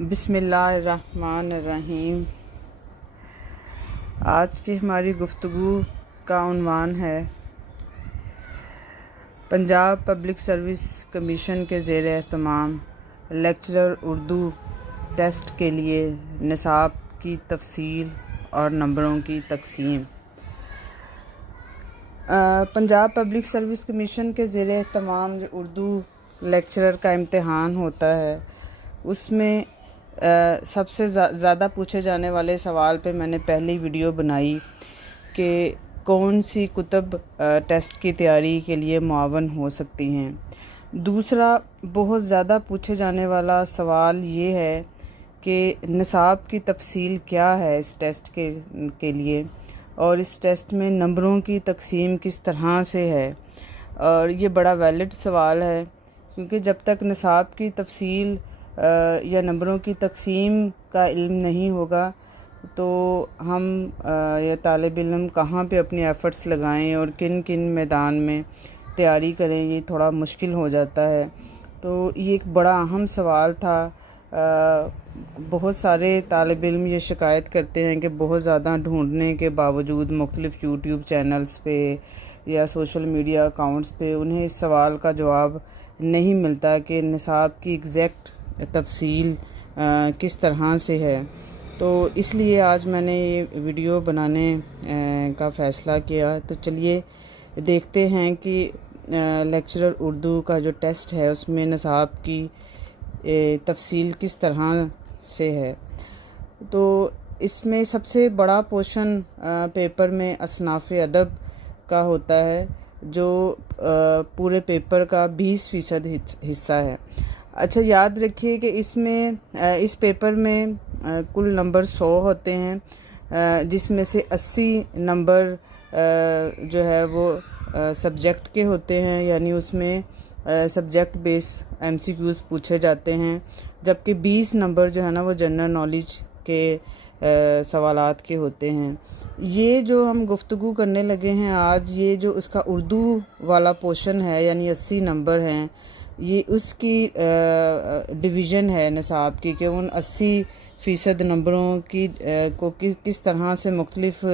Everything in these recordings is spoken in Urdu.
بسم اللہ الرحمن الرحیم۔ آج کی ہماری گفتگو کا عنوان ہے پنجاب پبلک سروس کمیشن کے زیر اہتمام لیکچرر اردو ٹیسٹ کے لیے نصاب کی تفصیل اور نمبروں کی تقسیم۔ پنجاب پبلک سروس کمیشن کے زیر اہتمام جو اردو لیکچرر کا امتحان ہوتا ہے اس میں سب سے زیادہ پوچھے جانے والے سوال پہ میں نے پہلی ویڈیو بنائی کہ کون سی کتب ٹیسٹ کی تیاری کے لیے معاون ہو سکتی ہیں۔ دوسرا بہت زیادہ پوچھے جانے والا سوال یہ ہے کہ نصاب کی تفصیل کیا ہے اس ٹیسٹ کے لیے، اور اس ٹیسٹ میں نمبروں کی تقسیم کس طرح سے ہے۔ اور یہ بڑا ویلڈ سوال ہے کیونکہ جب تک نصاب کی تفصیل یا نمبروں کی تقسیم کا علم نہیں ہوگا تو ہم یا طالب علم کہاں پہ اپنی ایفرٹس لگائیں اور کن کن میدان میں تیاری کریں، یہ تھوڑا مشکل ہو جاتا ہے۔ تو یہ ایک بڑا اہم سوال تھا۔ بہت سارے طالب علم یہ شکایت کرتے ہیں کہ بہت زیادہ ڈھونڈنے کے باوجود مختلف یوٹیوب چینلز پہ یا سوشل میڈیا اکاؤنٹس پہ انہیں اس سوال کا جواب نہیں ملتا کہ نصاب کی ایگزیکٹ تفصیل کس طرح سے ہے۔ تو اس لیے آج میں نے یہ ویڈیو بنانے کا فیصلہ کیا۔ تو چلیے دیکھتے ہیں کہ لیکچرر اردو کا جو ٹیسٹ ہے اس میں نصاب کی تفصیل کس طرح سے ہے۔ تو اس میں سب سے بڑا پورشن پیپر میں اصناف ادب کا ہوتا ہے جو پورے پیپر کا 20% حصہ ہے۔ اچھا یاد رکھیے کہ اس پیپر میں کل نمبر 100 ہوتے ہیں، جس میں سے 80 نمبر جو ہے وہ سبجیکٹ کے ہوتے ہیں، یعنی اس میں سبجیکٹ بیس MCQs پوچھے جاتے ہیں، جبکہ 20 نمبر جو ہے نا وہ جنرل نالج کے سوالات کے ہوتے ہیں۔ یہ جو ہم گفتگو کرنے لگے ہیں آج، یہ جو اس کا اردو والا پورشن ہے یعنی 80 نمبر ہیں، یہ اس کی ڈویژن ہے نصاب کی کہ ان 80% نمبروں کی کو کس طرح سے مختلف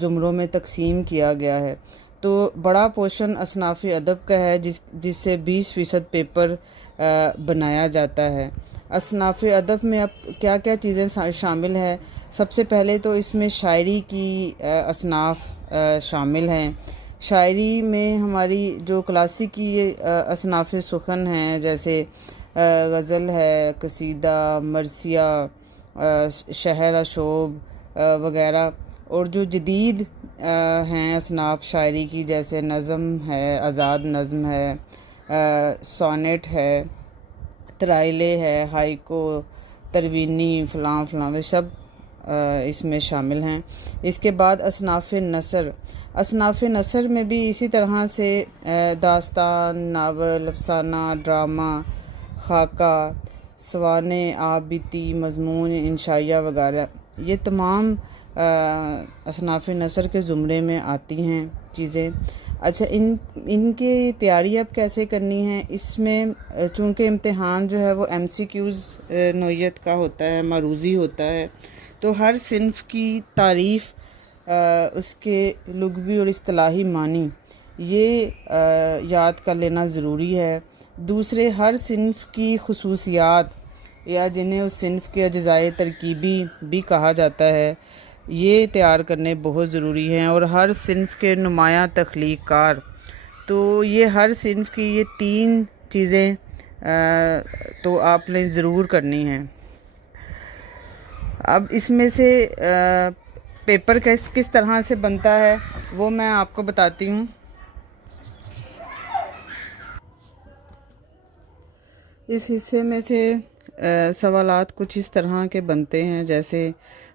زمروں میں تقسیم کیا گیا ہے۔ تو بڑا پورشن اصناف ادب کا ہے جس سے 20% پیپر بنایا جاتا ہے۔ اصناف ادب میں اب کیا کیا چیزیں شامل ہیں؟ سب سے پہلے تو اس میں شاعری کی اصناف شامل ہیں۔ شاعری میں ہماری جو کلاسیکی اصناف سخن ہیں جیسے غزل ہے، قصیدہ، مرثیہ، شعر شوب وغیرہ، اور جو جدید ہیں اصناف شاعری کی جیسے نظم ہے، آزاد نظم ہے، سونیٹ ہے، ترائلے ہے، ہائیکو، تروینی، فلاں فلاں، وہ سب اس میں شامل ہیں۔ اس کے بعد اصناف نثر میں بھی اسی طرح سے داستان، ناول، افسانہ، ڈرامہ، خاکہ، سوانح، آپ بیتی، مضمون، انشائیہ وغیرہ، یہ تمام اصناف نثر کے زمرے میں آتی ہیں چیزیں۔ اچھا ان کی تیاری اب کیسے کرنی ہے؟ اس میں چونکہ امتحان جو ہے وہ MCQs نوعیت کا ہوتا ہے، معروضی ہوتا ہے، تو ہر صنف کی تعریف، اس کے لغوی اور اصطلاحی معنی یہ یاد کر لینا ضروری ہے۔ دوسرے ہر صنف کی خصوصیات یا جنہیں اس صنف کے اجزائے ترکیبی بھی کہا جاتا ہے، یہ تیار کرنے بہت ضروری ہیں۔ اور ہر صنف کے نمایاں تخلیق کار، تو یہ ہر صنف کی یہ 3 چیزیں تو آپ نے ضرور کرنی ہیں۔ اب اس میں سے پیپر کس طرح سے بنتا ہے وہ میں آپ کو بتاتی ہوں۔ اس حصے میں سے سوالات کچھ اس طرح کے بنتے ہیں، جیسے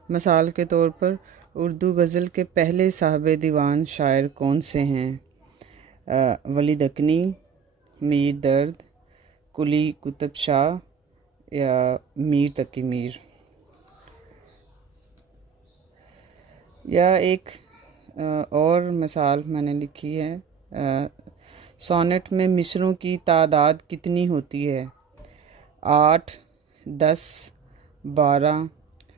مثال کے طور پر اردو غزل کے پہلے صاحب دیوان شاعر کون سے ہیں؟ ولی دکنی، میر درد، قلی قطب شاہ یا میر تقی میر۔ یا ایک اور مثال میں نے لکھی ہے، سونٹ میں مصروں کی تعداد کتنی ہوتی ہے؟ 8، 10, 12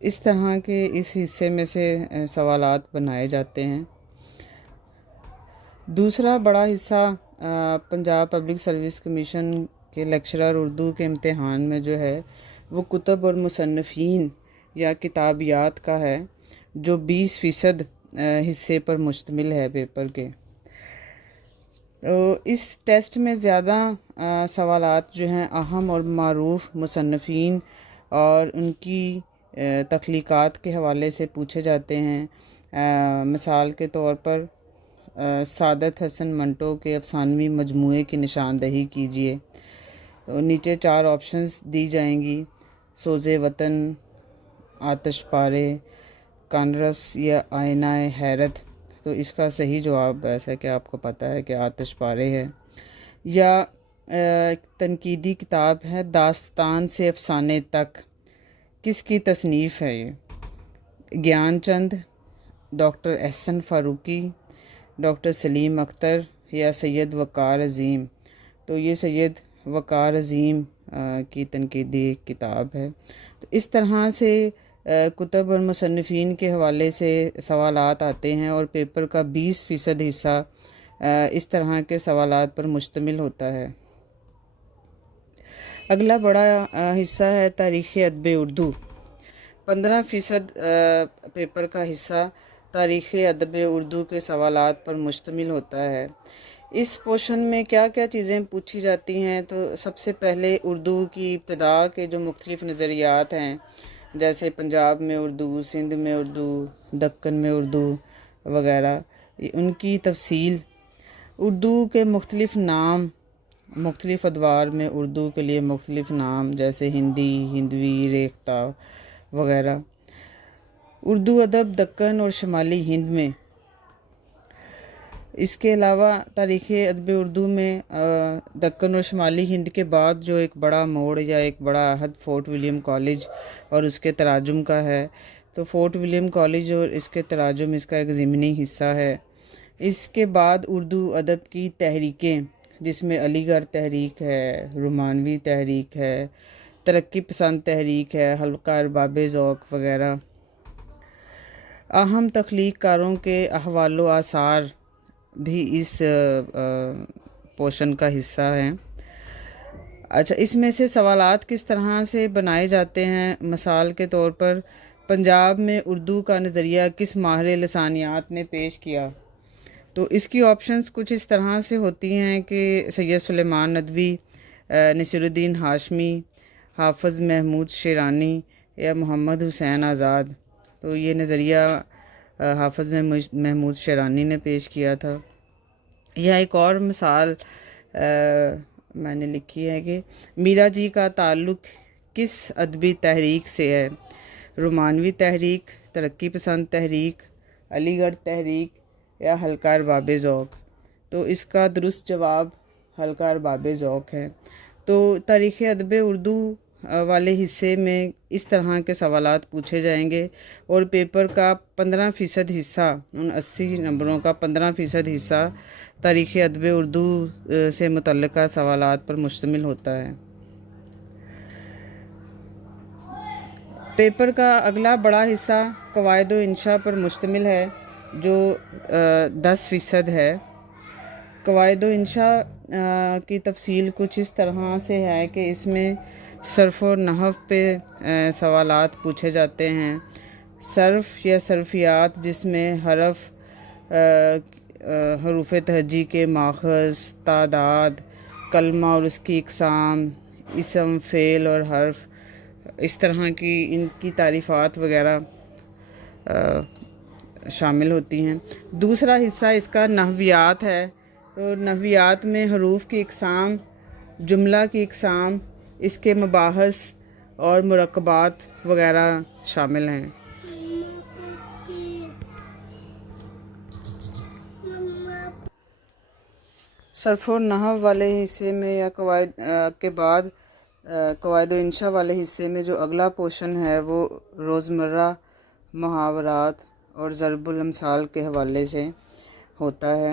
اس طرح کے اس حصے میں سے سوالات بنائے جاتے ہیں۔ دوسرا بڑا حصہ پنجاب پبلک سروس کمیشن کے لیکچرر اردو کے امتحان میں جو ہے وہ کتب اور مصنفین یا کتابیات کا ہے، جو 20% حصے پر مشتمل ہے پیپر کے۔ اس ٹیسٹ میں زیادہ سوالات جو ہیں اہم اور معروف مصنفین اور ان کی تخلیقات کے حوالے سے پوچھے جاتے ہیں۔ مثال کے طور پر سعادت حسن منٹو کے افسانوی مجموعے کی نشاندہی کیجیے۔ نیچے 4 آپشنز دی جائیں گی: سوز وطن، آتش پارے، کانرس یا آئینہ حیرت۔ تو اس کا صحیح جواب ایسا کہ آپ کو پتہ ہے کہ آتش پارے ہے۔ یا تنقیدی کتاب ہے داستان سے افسانے تک، کس کی تصنیف ہے یہ؟ گیان چند، ڈاکٹر احسن فاروقی، ڈاکٹر سلیم اختر یا سید وقار عظیم۔ تو یہ سید وقار عظیم کی تنقیدی کتاب ہے۔ تو اس طرح سے کتب اور مصنفین کے حوالے سے سوالات آتے ہیں اور پیپر کا 20% حصہ اس طرح کے سوالات پر مشتمل ہوتا ہے۔ اگلا بڑا حصہ ہے تاریخ ادب اردو۔ 15% پیپر کا حصہ تاریخ ادب اردو کے سوالات پر مشتمل ہوتا ہے۔ اس پورشن میں کیا کیا چیزیں پوچھی جاتی ہیں؟ تو سب سے پہلے اردو کی ابتدا کے جو مختلف نظریات ہیں، جیسے پنجاب میں اردو، سندھ میں اردو، دکن میں اردو وغیرہ، ان کی تفصیل، اردو کے مختلف نام، مختلف ادوار میں اردو کے لیے مختلف نام جیسے ہندی، ہندوی، ریختہ وغیرہ، اردو ادب دکن اور شمالی ہند میں۔ اس کے علاوہ تاریخ ادب اردو میں دکن اور شمالی ہند کے بعد جو ایک بڑا موڑ یا ایک بڑا عہد فورٹ ولیم کالج اور اس کے تراجم کا ہے۔ تو فورٹ ولیم کالج اور اس کے تراجم اس کا ایک ضمنی حصہ ہے۔ اس کے بعد اردو ادب کی تحریکیں، جس میں علی گڑھ تحریک ہے، رومانوی تحریک ہے، ترقی پسند تحریک ہے، حلقہ ارباب ذوق وغیرہ۔ اہم تخلیق کاروں کے احوال و آثار بھی اس پورشن کا حصہ ہیں۔ اچھا، اس میں سے سوالات کس طرح سے بنائے جاتے ہیں؟ مثال کے طور پر پنجاب میں اردو کا نظریہ کس ماہر لسانیات نے پیش کیا؟ تو اس کی آپشنز کچھ اس طرح سے ہوتی ہیں کہ سید سلیمان ندوی، نصیر الدین ہاشمی، حافظ محمود شیرانی یا محمد حسین آزاد۔ تو یہ نظریہ حافظ محمود شیرانی نے پیش کیا تھا۔ یا ایک اور مثال میں نے لکھی ہے کہ میرا جی کا تعلق کس ادبی تحریک سے ہے؟ رومانوی تحریک، ترقی پسند تحریک، علی گڑھ تحریک یا حلقہ ارباب ذوق۔ تو اس کا درست جواب حلقہ ارباب ذوق ہے۔ تو تاریخ ادب اردو والے حصے میں اس طرح کے سوالات پوچھے جائیں گے اور پیپر کا 15% حصہ، ان 80 نمبروں کا 15% حصہ تاریخ ادب اردو سے متعلقہ سوالات پر مشتمل ہوتا ہے۔ پیپر کا اگلا بڑا حصہ قواعد و انشاء پر مشتمل ہے، جو 10% ہے۔ قواعد و انشاء کی تفصیل کچھ اس طرح سے ہے کہ اس میں صرف و نحو پہ سوالات پوچھے جاتے ہیں۔ صرف یا صرفیات، جس میں حروف تہجی کے ماخذ، تعداد، کلمہ اور اس کی اقسام، اسم، فعل اور حرف، اس طرح کی ان کی تعریفات وغیرہ شامل ہوتی ہیں۔ دوسرا حصہ اس کا نحویات ہے۔ تو نحویات میں حروف کی اقسام، جملہ کی اقسام، اس کے مباحث اور مرکبات وغیرہ شامل ہیں۔ صرف و نحو والے حصے میں یا قواعد کے بعد قواعد و انشاء والے حصے میں جو اگلا پورشن ہے وہ روزمرہ محاورات اور ضرب الامثال کے حوالے سے ہوتا ہے۔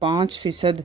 5%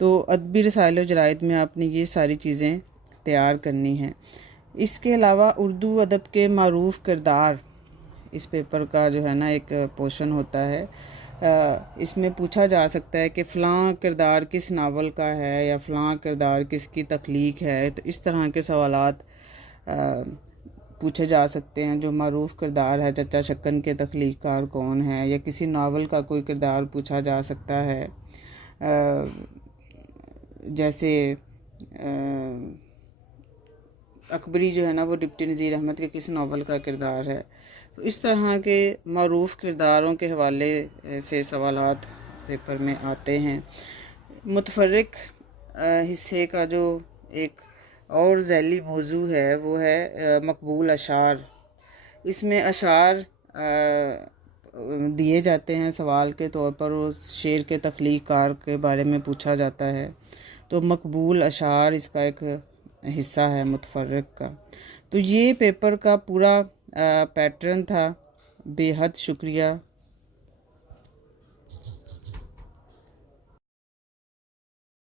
تو ادبی رسائل و جرائد میں آپ نے یہ ساری چیزیں تیار کرنی ہیں۔ اس کے علاوہ اردو ادب کے معروف کردار، اس پیپر کا جو ہے نا ایک پورشن ہوتا ہے، اس میں پوچھا جا سکتا ہے کہ فلاں کردار کس ناول کا ہے یا فلاں کردار کس کی تخلیق ہے۔ تو اس طرح کے سوالات پوچھے جا سکتے ہیں۔ جو معروف کردار ہے، چچا شکن کے تخلیق کار کون ہے، یا کسی ناول کا کوئی کردار پوچھا جا سکتا ہے، جیسے اکبری جو ہے نا وہ ڈپٹی نذیر احمد کے کس ناول کا کردار ہے۔ تو اس طرح کے معروف کرداروں کے حوالے سے سوالات پیپر میں آتے ہیں۔ متفرق حصے کا جو ایک اور ذیلی موضوع ہے وہ ہے مقبول اشعار۔ اس میں اشعار دیے جاتے ہیں سوال کے طور پر، اس شعر کے تخلیق کار کے بارے میں پوچھا جاتا ہے۔ تو مقبول اشعار اس کا ایک حصہ ہے متفرق کا۔ تو یہ پیپر کا پورا پیٹرن تھا۔ بے حد شکریہ